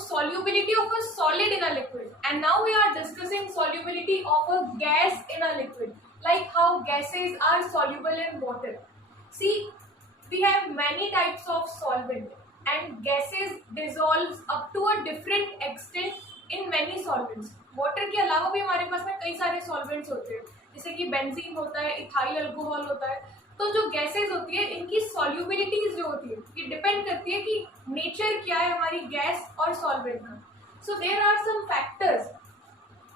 solubility of a solid in a liquid, and now we are discussing solubility of a gas in a liquid, like how gases are soluble in water. See, we have many types of solvent and gases dissolves up to a different extent in many solvents. Water के अलावा भी हमारे पास में कई सारे solvents होते हैं, जैसे कि बेंजीन होता है, इथाइल अल्कोहल होता है. तो जो गैसेज होती है इनकी सॉल्युबिलिटीज जो होती है ये डिपेंड करती है कि नेचर क्या है हमारी गैस और सॉल्वेंट का. So there are some factors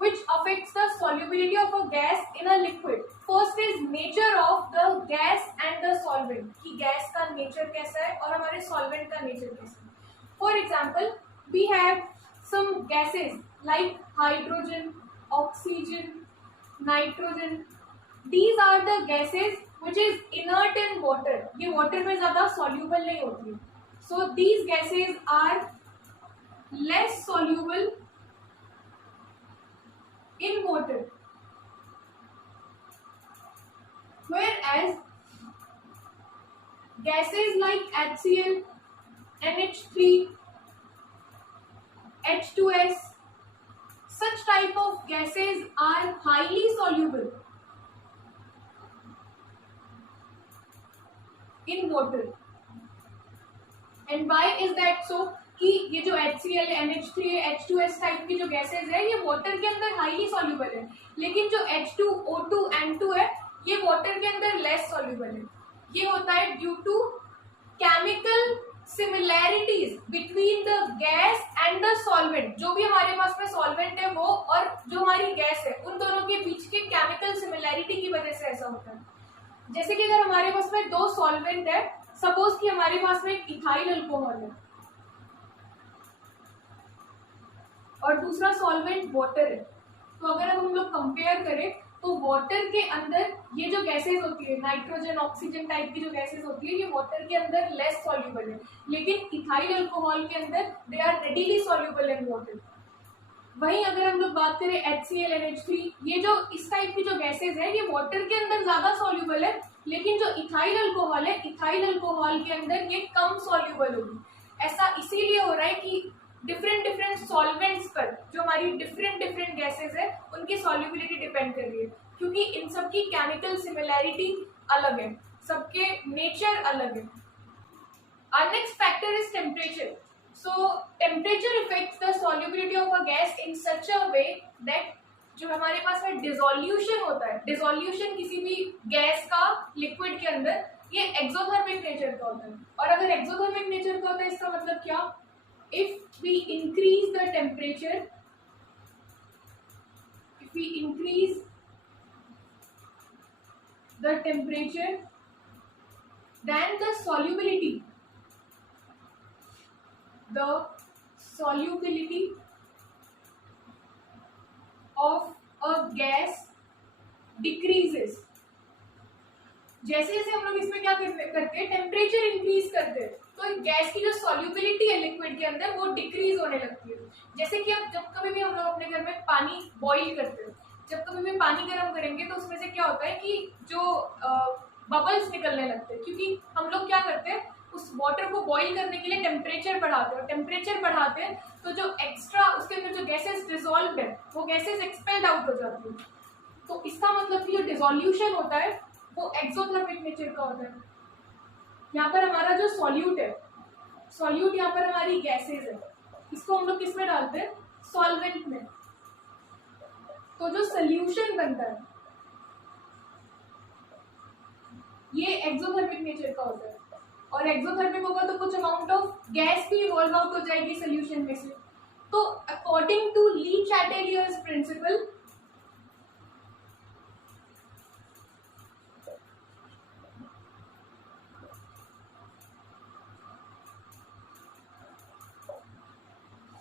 which affects the solubility of a gas in a liquid. First is nature of the gas and the solvent, कि गैस का नेचर कैसा है और हमारे सॉल्वेंट का नेचर कैसा है. For example, we have some gases like hydrogen, oxygen, nitrogen. These are the gases which is inert in water. ये water में ज़्यादा soluble नहीं होती है. So these gases are less soluble in water, whereas gases like HCl, NH3, H2S, such type of gases are highly soluble in water. And why is that so? कि ये जो HCl, NH3, H2S type की जो gases है ये water के अंदर highly soluble है, लेकिन जो H2, O2, N2 है ये वाटर के अंदर लेस सॉल्युबल है. ये होता है due to chemical similarities between the gas and the solvent. जो भी हमारे पास में सॉल्वेंट है वो और जो हमारी गैस है उन दोनों के बीच के केमिकल सिमिलैरिटी की वजह से ऐसा होता है. जैसे कि अगर हमारे पास में दो सॉल्वेंट है, सपोज कि हमारे पास में इथाइल अल्कोहल है और दूसरा सॉल्वेंट वाटर है, तो अगर हम लोग कंपेयर करें तो वाटर के अंदर ये जो गैसेस होती है नाइट्रोजन, ऑक्सीजन टाइप की जो गैसेस होती है ये वाटर के अंदर लेस सॉल्युबल है, लेकिन इथाइल अल्कोहल के अंदर they are readily soluble in water. वहीं अगर हम लोग बात करें HCl, NH3, ये जो इस टाइप की जो गैसेस है ये वाटर के अंदर ज्यादा सॉल्युबल है, लेकिन जो इथाइल अल्कोहल है इथाइल अल्कोहल के अंदर ये कम सॉल्युबल होगी. ऐसा इसीलिए हो रहा है कि डिफरेंट सॉल्वेंट्स पर जो हमारी डिफरेंट गैसेस है उनकी सॉल्युबिलिटी डिपेंड कर रही है, क्योंकि इन सब की केमिकल सिमिलैरिटी अलग है, सबके नेचर अलग है. Our next factor is temperature. So temperature affects the solubility of a gas in such a way that जो हमारे पास में डिसोल्यूशन होता है, डिसोल्यूशन किसी भी गैस का लिक्विड के अंदर ये एक्सोथर्मिक नेचर का होता है. और अगर एक्सोथर्मिक नेचर का होता है इसका मतलब क्या? If we increase the temperature, then the solubility of a gas decreases. जैसे जैसे हम लोग इसमें क्या करते हैं, टेम्परेचर इंक्रीज करते हैं तो गैस की जो सॉल्युबिलिटी है लिक्विड के अंदर वो डिक्रीज होने लगती है. जैसे कि अब जब कभी भी हम लोग अपने घर में पानी बॉईल करते हैं, जब कभी भी पानी गर्म करेंगे तो उसमें से क्या होता है कि जो बबल्स निकलने लगते हैं, क्योंकि हम लोग क्या करते हैं उस वाटर को बॉईल करने के लिए टेम्परेचर बढ़ाते हैं. टेम्परेचर बढ़ाते हैं तो जो एक्स्ट्रा उसके अंदर जो गैसेस डिसॉल्व है वो गैसेस एक्सपेल्ड आउट हो जाती है. तो इसका मतलब कि जो डिसोल्यूशन होता है वो एक्सोथर्मिक नेचर का होता है. यहाँ पर हमारा जो सॉल्यूट है, सॉल्यूट यहाँ पर हमारी गैसेस है, इसको हम लोग किस में डालते हैं? सॉल्वेंट में. तो जो सोल्यूशन बनता है ये एक्सोथर्मिक नेचर का होता है, और एक्सोथर्मिक होगा तो कुछ अमाउंट ऑफ गैस भी इवॉल्व आउट हो जाएगी सोल्यूशन में से. तो अकॉर्डिंग टू ली चैटेलियर्स प्रिंसिपल,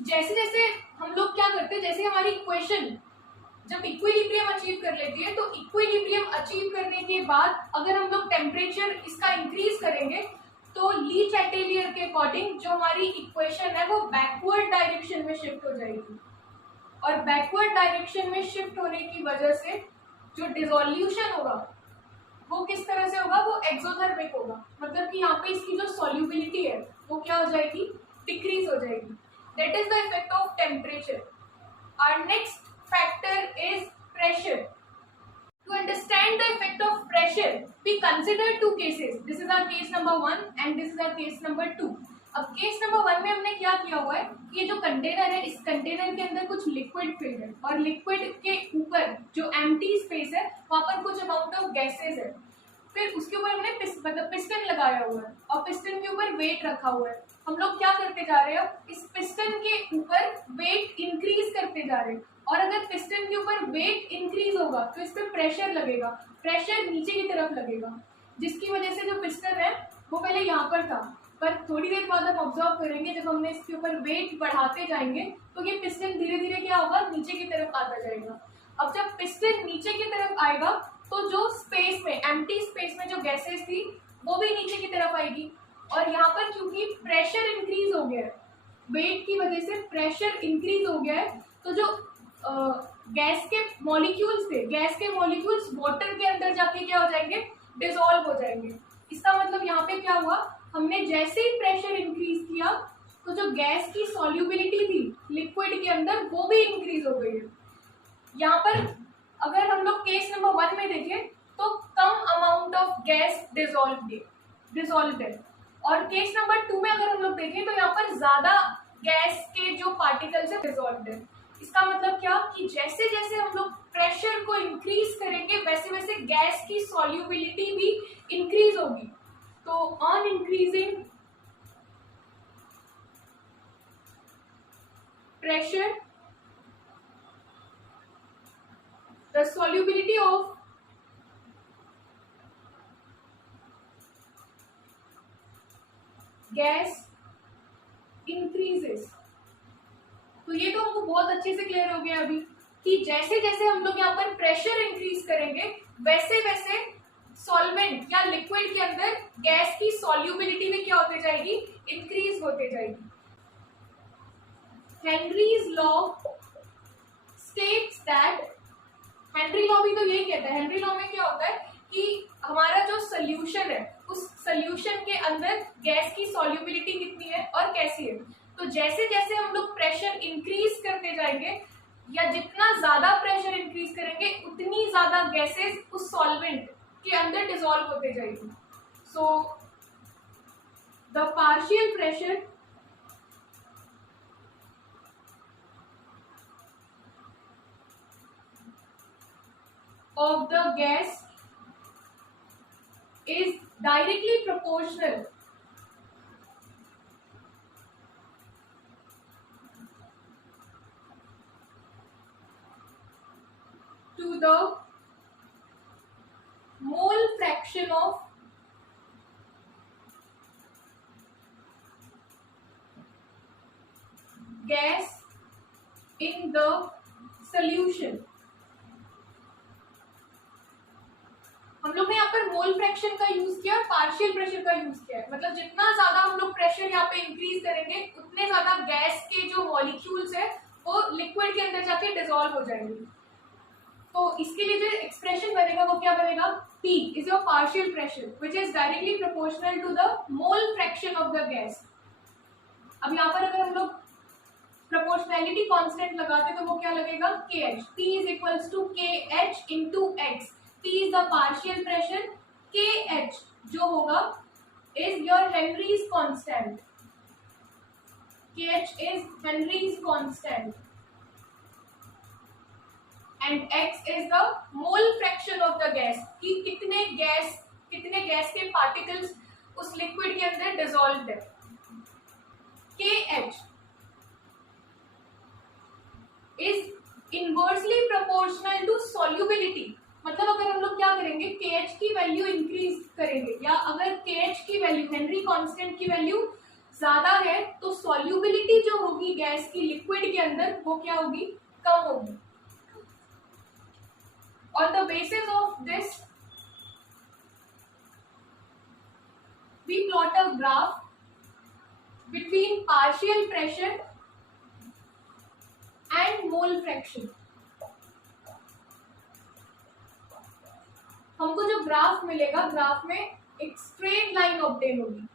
जैसे जैसे हम लोग क्या करते हैं, जैसे हमारी इक्वेशन जब इक्विलिब्रियम अचीव कर लेती है तो इक्विलिब्रियम अचीव करने के बाद अगर हम लोग टेम्परेचर इसका इंक्रीज करेंगे तो ली चैटेलियर के अकॉर्डिंग जो हमारी इक्वेशन है वो बैकवर्ड डायरेक्शन में शिफ्ट हो जाएगी. और बैकवर्ड डायरेक्शन में शिफ्ट होने की वजह से जो डिसोल्यूशन होगा वो किस तरह से होगा? वो एक्सोथर्मिक होगा. मतलब कि यहाँ पे इसकी जो सॉल्युबिलिटी है वो क्या हो जाएगी? डिक्रीज हो जाएगी. That is the effect of temperature. Our next factor is pressure. To understand the effect of pressure, we consider two cases. This is our case number 1 and this is our case number 2. अब case number 1 में हमने क्या किया हुआ है, ये जो container है, इस कंटेनर के अंदर कुछ लिक्विड फिल्ड है और लिक्विड के ऊपर जो एम्प्टी स्पेस है वहां पर कुछ अमाउंट ऑफ गैसेस है। फिर उसके ऊपर हमने पिस्टन लगाया हुआ है और पिस्टन के ऊपर वेट रखा हुआ है। हम लोग क्या करते जा रहे हैं, इस पिस्टन के ऊपर वेट इंक्रीज करते जा रहे हैं और अगर पिस्टन के ऊपर वेट इंक्रीज होगा तो इस पर प्रेशर लगेगा, प्रेशर नीचे की तरफ लगेगा, जिसकी वजह से जो पिस्टन है वो पहले यहाँ पर था, पर थोड़ी देर बाद हम ऑब्जर्व करेंगे जब हमने इसके ऊपर वेट बढ़ाते जाएंगे तो ये पिस्टन धीरे धीरे क्या होगा, नीचे की तरफ आता जाएगा। अब जब पिस्टन नीचे की तरफ आएगा तो जो स्पेस में, एम्प्टी स्पेस में जो गैसेस थी वो भी नीचे की तरफ आएगी और यहाँ पर क्योंकि प्रेशर इंक्रीज हो गया है, वेट की वजह से प्रेशर इंक्रीज हो गया है, तो जो गैस के मॉलिक्यूल्स थे, गैस के मॉलिक्यूल्स वाटर के अंदर जाके क्या हो जाएंगे, डिसॉल्व हो जाएंगे। इसका मतलब यहाँ पे क्या हुआ, हमने जैसे ही प्रेशर इंक्रीज किया तो जो गैस की सॉल्युबिलिटी थी लिक्विड के अंदर वो भी इंक्रीज हो गई है। यहाँ पर अगर हम लोग केस नंबर 1 में देखें तो कम अमाउंट ऑफ गैस डिसॉल्व है और केस नंबर 2 में अगर हम लोग देखें तो यहाँ पर ज्यादा गैस के जो पार्टिकल्स है डिसॉल्व है। इसका मतलब क्या कि जैसे जैसे हम लोग प्रेशर को इंक्रीज करेंगे वैसे वैसे गैस की सॉल्युबिलिटी भी इंक्रीज होगी। तो on increasing pressure the solubility of gas increases। तो ये तो हमको बहुत अच्छे से क्लियर हो गया अभी कि जैसे जैसे हम लोग यहाँ पर प्रेशर इंक्रीज करेंगे वैसे वैसे सॉल्वेंट या लिक्विड के अंदर गैस की सॉल्युबिलिटी भी क्या होते जाएगी, इंक्रीज होते जाएगी। Henry's law states that, Henry law भी तो यही कहता है, हेनरी लॉ में क्या होता है कि हमारा जो सोल्यूशन है उस सोल्यूशन के अंदर गैस की सॉल्युबिलिटी कितनी है और कैसी है। तो जैसे जैसे हम लोग प्रेशर इंक्रीज करते जाएंगे या जितना ज्यादा प्रेशर इंक्रीज करेंगे उतनी ज्यादा गैसेस उस सॉल्वेंट के अंदर डिसॉल्व होते जाएगी। So the partial pressure of the gas is directly proportional to the mole fraction of gas in the solution। हम लोग ने यहाँ पर मोल फ्रैक्शन का यूज किया, पार्शियल प्रेशर का यूज किया है, मतलब जितना ज्यादा हम लोग प्रेशर यहाँ पे इंक्रीज करेंगे उतने ज्यादा गैस के जो मॉलिक्यूल्स है वो लिक्विड के अंदर जाके डिसॉल्व हो जाएंगे। तो इसके लिए जो एक्सप्रेशन बनेगा वो क्या बनेगा, P is your partial pressure which is directly proportional to the mole fraction of the gas. अब यहाँ पर अगर हम लोग प्रोपोर्शनैलिटी कांस्टेंट लगाते तो वो क्या लगेगा, KH, P is equals to KH into X। P is the partial pressure, KH जो होगा is your Henry's constant, KH is Henry's constant and X is the mole fraction of the gas कि कितने gas के particles उस liquid के अंदर dissolve है। KH is inversely proportional to solubility, मतलब अगर हम लोग क्या करेंगे, KH की वैल्यू इंक्रीज करेंगे या अगर KH की वैल्यू, हेनरी कांस्टेंट की वैल्यू ज्यादा है तो सॉल्युबिलिटी जो होगी गैस की लिक्विड के अंदर वो क्या होगी, कम होगी। On the basis of this we plot a graph between partial pressure and mole fraction. हमको जो ग्राफ मिलेगा, ग्राफ में एक स्ट्रेट लाइन ऑब्टेन होगी,